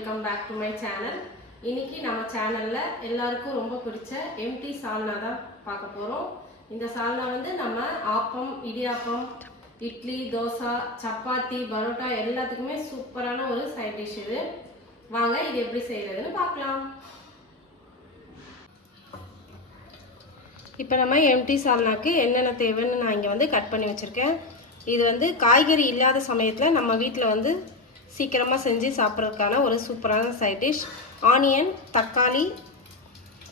Welcome back to my channel. இன்னைக்கு நம்ம சேனல்ல எல்லாருக்கும் ரொம்ப பிடிச்ச எம்டி சால்னா தான் பார்க்க போறோம். இந்த சால்னா வந்து நம்ம ஆப்பம், இடியாப்பம், இட்லி, தோசை, சப்பாத்தி, பரோட்டா எல்லாத்துக்குமே சூப்பரான ஒரு சைட் டிஷ் இது. வாங்க இது எப்படி செய்யறதுன்னு பார்க்கலாம். இப்போ நம்ம எம்டி சால்னாக்கு என்னென்ன தேவைன்னு நான் இங்கே வந்து கட் பண்ணி வச்சுருக்கேன். இது வந்து காய்கறி இல்லாத சமயத்தில் நம்ம வீட்டில் வந்து சீக்கிரமாக செஞ்சு சாப்பிட்றதுக்கான ஒரு சூப்பரான சைட் டிஷ். ஆனியன், தக்காளி,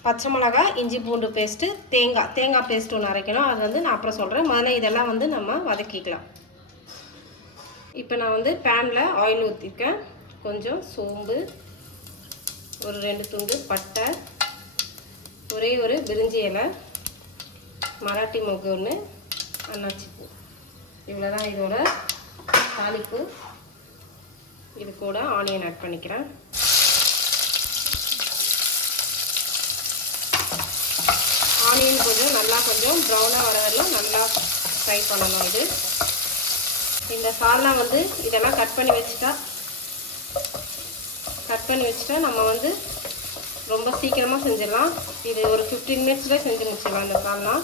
பச்சை மிளகாய், இஞ்சி பூண்டு பேஸ்ட்டு, தேங்காய் பேஸ்ட் ஒன்று அரைக்கணும். அது வந்து நான் அப்புறம் சொல்கிறேன். முதல்ல இதெல்லாம் வந்து நம்ம வதக்கிக்கலாம். இப்போ நான் வந்து பேனில் ஆயில் ஊற்றிருக்கேன். கொஞ்சம் சோம்பு, ஒரு 2 துண்டு பட்டை, ஒரே ஒரு பிரிஞ்சி இலை, மராட்டி மொக்கு ஒன்று, அன்னாச்சி பூ, இவ்வளோதான் இதோட தாளிப்பு. இது கூட ஆனியன் ஆட் பண்ணிக்கிறேன். ஆனியன் கொஞ்சம் ப்ரௌனாக வர வரலாம் நல்லா ஃப்ரை பண்ணணும். இது இந்த சால்னா வந்து இதெல்லாம் கட் பண்ணி வச்சுட்டா நம்ம வந்து ரொம்ப சீக்கிரமாக செஞ்சிடலாம். இது ஒரு 15 மினிட்ஸில் செஞ்சு முடிச்சிடலாம் இந்த சால்னா.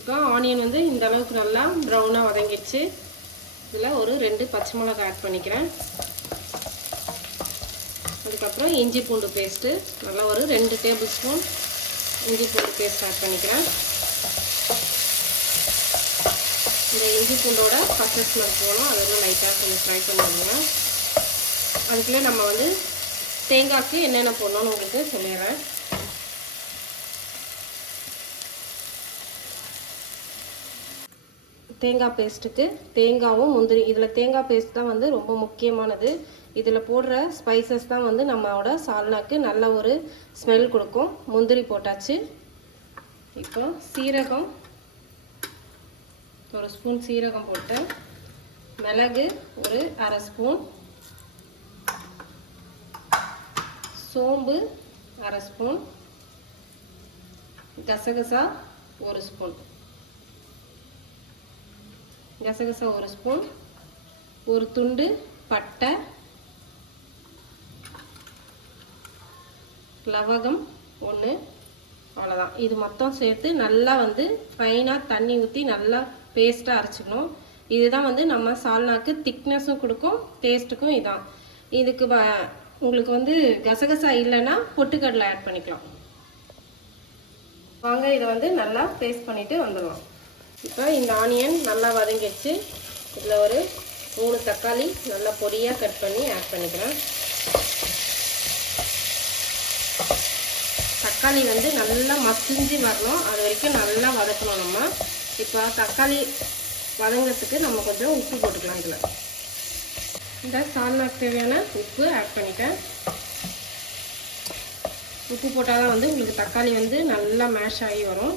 இப்போ ஆனியன் வந்து இந்த அளவுக்கு நல்லா ப்ரௌனாக வதங்கிடுச்சு. இதில் ஒரு 2 பச்சை மிளகாய் ஆட் பண்ணிக்கிறேன். அதுக்கப்புறம் இஞ்சி பூண்டு பேஸ்ட்டு நல்லா ஒரு 2 டேபிள் ஸ்பூன் இஞ்சி பூண்டு பேஸ்ட் ஆட் பண்ணிக்கிறேன். இந்த இஞ்சி பூண்டோட பச்சை ஸ்மெல் போகணும், அதெல்லாம் லைட்டாக கொஞ்சம் ஃப்ரை பண்ணிடுங்க. அதுக்குள்ளே நம்ம வந்து தேங்காய்க்கு என்னென்ன போடணும்னு உங்களுக்கு சொல்லிடுறேன். தேங்காய் பேஸ்ட்டுக்கு தேங்காவும் முந்திரி, இதில் தேங்காய் பேஸ்ட் தான் வந்து ரொம்ப முக்கியமானது. இதில் போடுற ஸ்பைசஸ் தான் வந்து நம்மளோட சால்னாக்கு நல்ல ஒரு ஸ்மெல் கொடுக்கும். முந்திரி போட்டாச்சு. இப்போ சீரகம், ஒரு ஸ்பூன் சீரகம் போட்டு, மிளகு ஒரு அரை ஸ்பூன், சோம்பு அரை ஸ்பூன், கசகசா ஒரு ஸ்பூன், கசகசா ஒரு ஸ்பூன், ஒரு துண்டு பட்டை, லவங்கம் ஒன்று, அவ்வளோதான். இது மொத்தம் சேர்த்து நல்லா வந்து ஃபைனாக தண்ணி ஊற்றி நல்லா பேஸ்ட்டாக அரைச்சிக்கணும். இதுதான் வந்து நம்ம சால்னாக்கு திக்னஸும் கொடுக்கும், டேஸ்ட்டுக்கும். இதான் இதுக்கு உங்களுக்கு வந்து கசகசா இல்லைன்னா பொட்டுக்கடலை ஆட் பண்ணிக்கலாம். வாங்க இதை வந்து நல்லா பேஸ்ட் பண்ணிவிட்டு வந்துடலாம். இப்போ இந்த ஆனியன் நல்லா வதங்கிடுச்சு. இதில் ஒரு 3 தக்காளி நல்லா பொடியாக கட் பண்ணி ஆட் பண்ணிக்கிறேன். தக்காளி வந்து நல்லா மசிஞ்சு வரணும், அது வரைக்கும் நல்லா வதக்கணும் நம்ம. இப்போ தக்காளி வதங்கிறதுக்கு நம்ம கொஞ்சம் உப்பு போட்டுக்கலாம். இதில் இந்த சால்னாக்கு தேவையான உப்பு ஆட் பண்ணிட்டேன். உப்பு போட்டால் தான் வந்து உங்களுக்கு தக்காளி வந்து நல்லா மேஷ் ஆகி வரும்.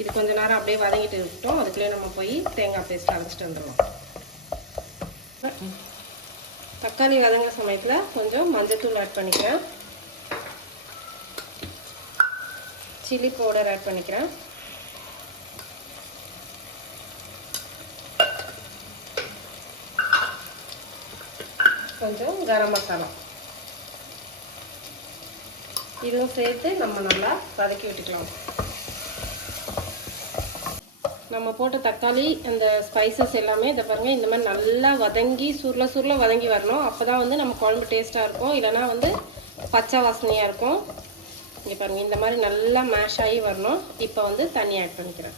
இது கொஞ்ச நேரம் அப்படியே வதங்கிட்டு இருக்கட்டும். அதுக்குள்ளே நம்ம போய் தேங்காய் பேஸ்ட் அரைச்சிட்டு வந்துடலாம். தக்காளி வதங்குற சமயத்தில் கொஞ்சம் மஞ்சள்தூள் ஆட் பண்ணிக்கிறேன். சில்லி பவுடர் ஆட் பண்ணிக்கிறேன். கொஞ்சம் கரம் மசாலா, இதுவும் சேர்த்து நம்ம நல்லா வதக்கி விட்டுக்கலாம். நம்ம போட்ட தக்காளி அந்த ஸ்பைசஸ் எல்லாமே இதை பாருங்கள், இந்த மாதிரி நல்லா வதங்கி சுருள வதங்கி வரணும். அப்போ தான் வந்து நம்ம குழம்பு டேஸ்ட்டாக இருக்கும், இல்லைனா வந்து பச்சை வாசனையாக இருக்கும். இங்கே பாருங்கள், இந்த மாதிரி நல்லா மேஷ் ஆகி வரணும். இப்போ வந்து தண்ணி ஆட் பண்ணிக்கிறேன்.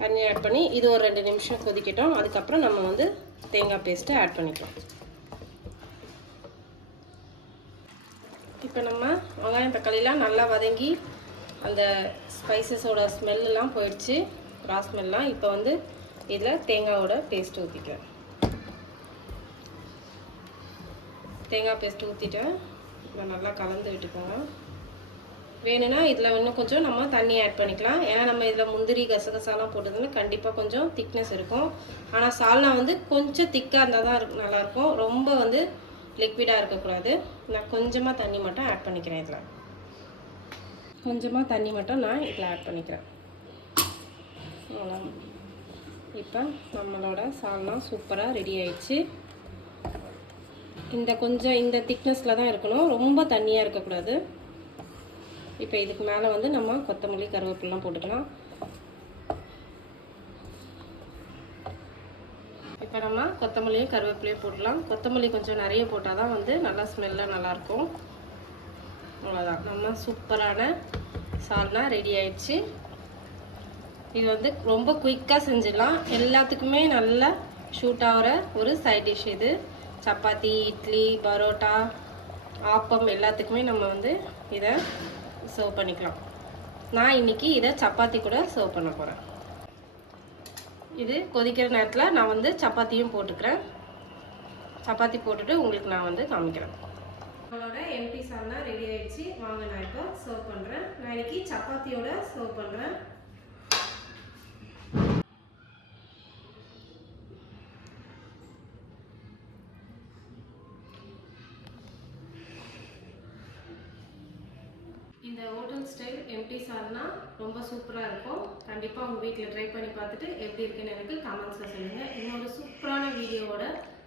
தண்ணி ஆட் பண்ணி இது ஒரு 2 நிமிஷம் கொதிக்கட்டும். அதுக்கப்புறம் நம்ம வந்து தேங்காய் பேஸ்ட்டை ஆட் பண்ணிக்கலாம். இப்போ நம்ம வெங்காயம் தக்காளிலாம் நல்லா வதங்கி அந்த ஸ்பைசஸோட ஸ்மெல்லாம் போயிடுச்சு, ரா ஸ்மெல்லாம். இப்போ வந்து இதில் தேங்காயோட பேஸ்ட் ஊற்றிக்கிறேன். தேங்காய் பேஸ்ட் ஊற்றிட்டேன். இதை நல்லா கலந்து விட்டுக்கோங்க. வேணும்னா இதில் இன்னும் கொஞ்சம் நம்ம தண்ணி ஆட் பண்ணிக்கலாம். ஏன்னா நம்ம இதில் முந்திரி கசகசாலாம் போட்டதுன்னா கண்டிப்பாக கொஞ்சம் திக்னஸ் இருக்கும். ஆனால் சால்னா வந்து கொஞ்சம் திக்காக இருந்தால் தான் நல்லாயிருக்கும், ரொம்ப வந்து லிக்விடாக இருக்கக்கூடாது. நான் கொஞ்சமாக தண்ணி மட்டும் ஆட் பண்ணிக்கிறேன். இதில் கொஞ்சமாக தண்ணி மட்டும் நான் இதில் ஆட் பண்ணிக்கிறேன். இப்போ நம்மளோட சால்னா சூப்பராக ரெடி ஆயிடுச்சு. கொஞ்சம் இந்த திக்னஸில் தான் இருக்கணும், ரொம்ப தண்ணியாக இருக்கக்கூடாது. இப்போ இதுக்கு மேலே வந்து நம்ம கொத்தமல்லி கருவேப்பிலாம் போட்டுக்கலாம். இப்போ நம்ம கொத்தமல்லியும் கருவேப்பிலையும் போடலாம். கொத்தமல்லி கொஞ்சம் நிறைய போட்டால் தான் வந்து நல்லா ஸ்மெல்லாக நல்லாயிருக்கும். அவ்வளோதான், நம்ம சூப்பரான சால்னா ரெடி ஆயிடுச்சு. இது வந்து ரொம்ப குயிக்காக செஞ்சிடலாம். எல்லாத்துக்குமே நல்லா ஷூட் ஆகிற ஒரு சைட் டிஷ் இது. சப்பாத்தி, இட்லி, பரோட்டா, ஆப்பம் எல்லாத்துக்குமே நம்ம வந்து இதை சர்வ் பண்ணிக்கலாம். நான் இன்றைக்கி இதை சப்பாத்தி கூட சர்வ் பண்ண போகிறேன். இது கொதிக்கிற நேரத்தில் நான் வந்து சப்பாத்தியும் போட்டுக்கிறேன். சப்பாத்தி போட்டுட்டு உங்களுக்கு நான் வந்து காமிக்கிறேன். நம்மளோட எம்டி சால்னா ரெடி ஆயிடுச்சு. வாங்க நான் இப்போ சர்வ் பண்ணுறேன். நான் இன்றைக்கி சப்பாத்தியோட சர்வ் பண்ணுறேன். இந்த ஹோட்டல் ஸ்டைல் எம்டி சால்னா ரொம்ப சூப்பராக இருக்கும். கண்டிப்பாக உங்கள் வீட்டில் ட்ரை பண்ணி பார்த்துட்டு எப்படி இருக்குன்னு எனக்கு கமெண்ட்ஸில் சொல்லுங்கள். இன்னொரு சூப்பரான வீடியோவோட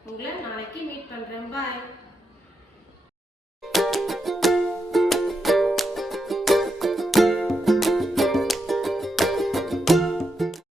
உங்களை நாளைக்கு மீட் பண்ணுறேன். பாய்.